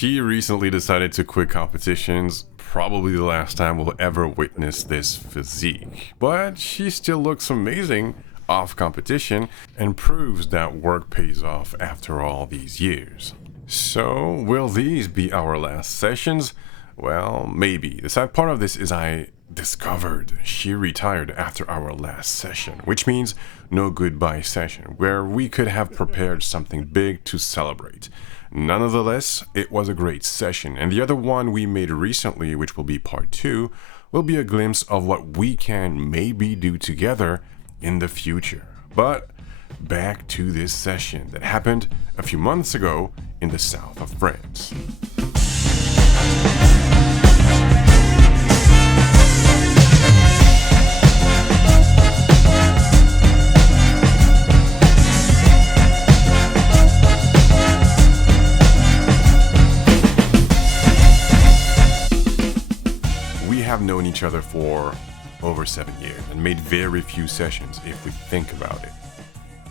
She recently decided to quit competitions, probably the last time we'll ever witness this physique. But she still looks amazing off competition and proves that work pays off after all these years. So, will these be our last sessions? Well, maybe. The sad part of this is I discovered she retired after our last session, which means no goodbye session, where we could have prepared something big to celebrate. Nonetheless, it was a great session, and the other one we made recently, which will be part 2, will be a glimpse of what we can maybe do together in the future. But back to this session that happened a few months ago in the south of France. We have known each other for over 7 years and made very few sessions if we think about it.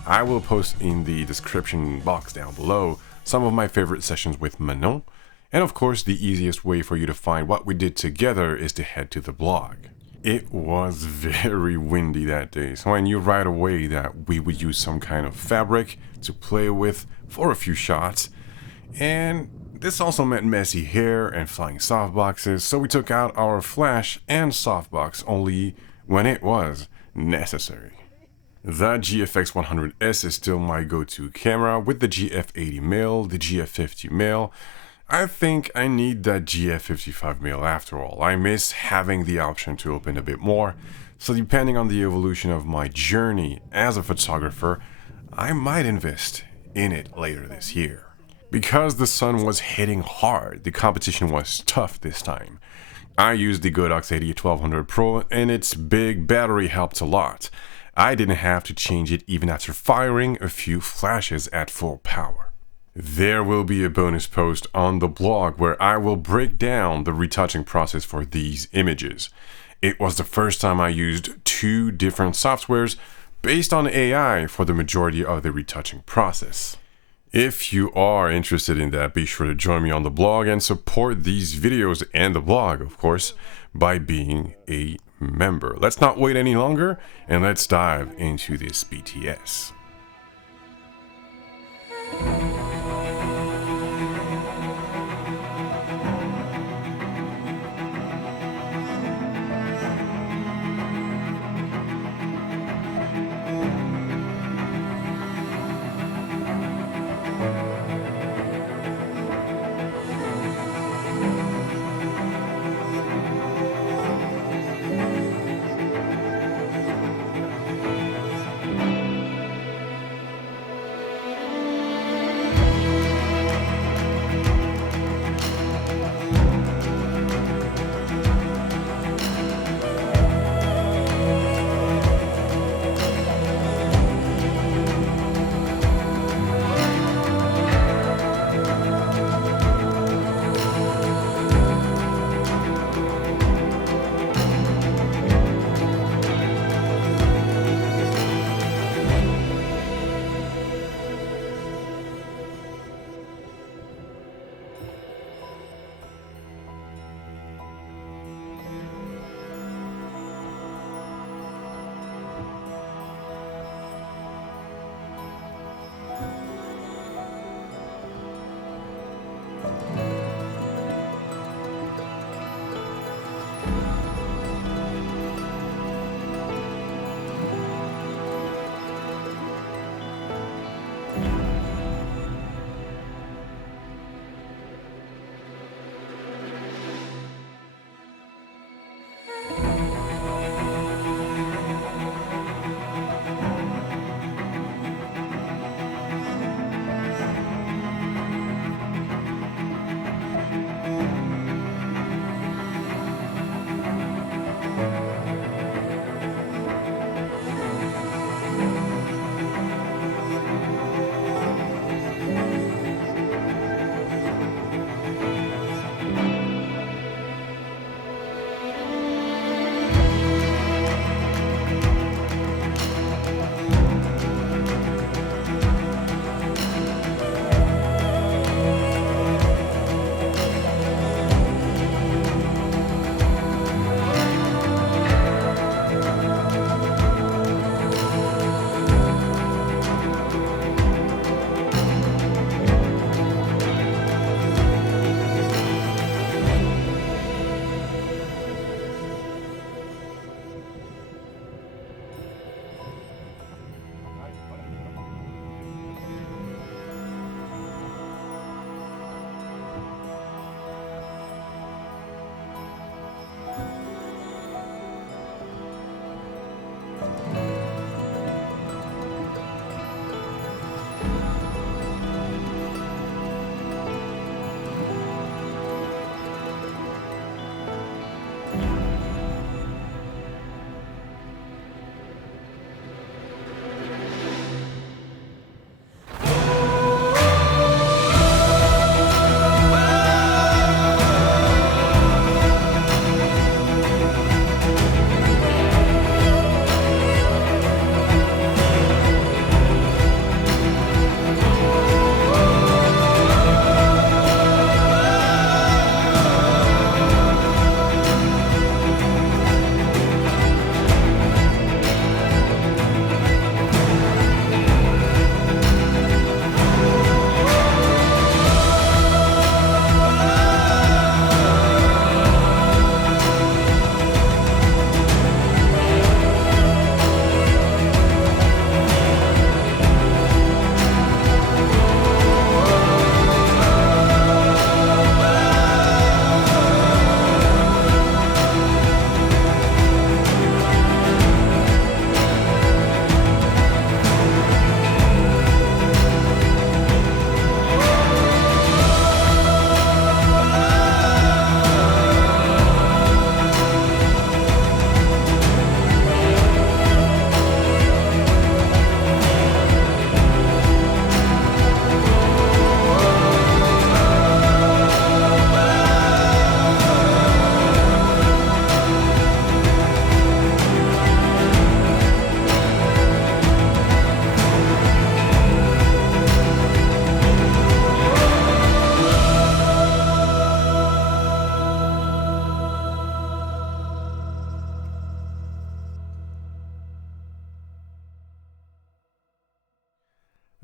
I will post in the description box down below some of my favorite sessions with Manon, and of course the easiest way for you to find what we did together is to head to the blog. It was very windy that day, so I knew right away that we would use some kind of fabric to play with for a few shots, and this also meant messy hair and flying softboxes, so we took out our flash and softbox only when it was necessary. The GFX100S is still my go-to camera with the GF80mm, the GF50mm. I think I need that GF55mm after all. I miss having the option to open a bit more, so depending on the evolution of my journey as a photographer, I might invest in it later this year. Because the sun was hitting hard, the competition was tough this time. I used the GODOX AD1200pro and its big battery helped a lot. I didn't have to change it even after firing a few flashes at full power. There will be a bonus post on the blog where I will break down the retouching process for these images. It was the first time I used 2 different softwares based on AI for the majority of the retouching process. If you are interested in that, be sure to join me on the blog and support these videos and the blog, of course, by being a member. Let's not wait any longer and let's dive into this BTS.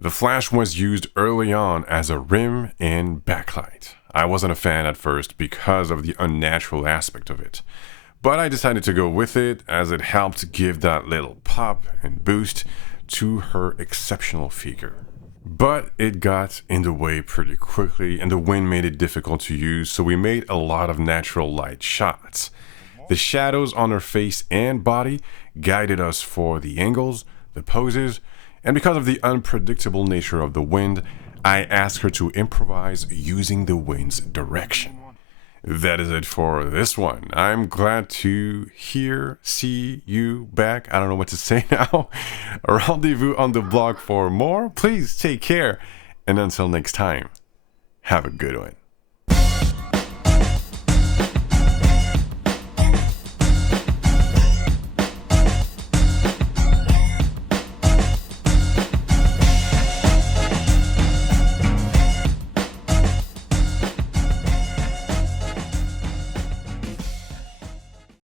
The flash was used early on as a rim and backlight. I wasn't a fan at first because of the unnatural aspect of it, but I decided to go with it as it helped give that little pop and boost to her exceptional figure. But it got in the way pretty quickly and the wind made it difficult to use, so we made a lot of natural light shots. The shadows on her face and body guided us for the angles, the poses, and because of the unpredictable nature of the wind, I asked her to improvise using the wind's direction. That is it for this one. I'm glad to see you back. I don't know what to say now. Rendezvous on the blog for more. Please take care. And until next time, have a good one.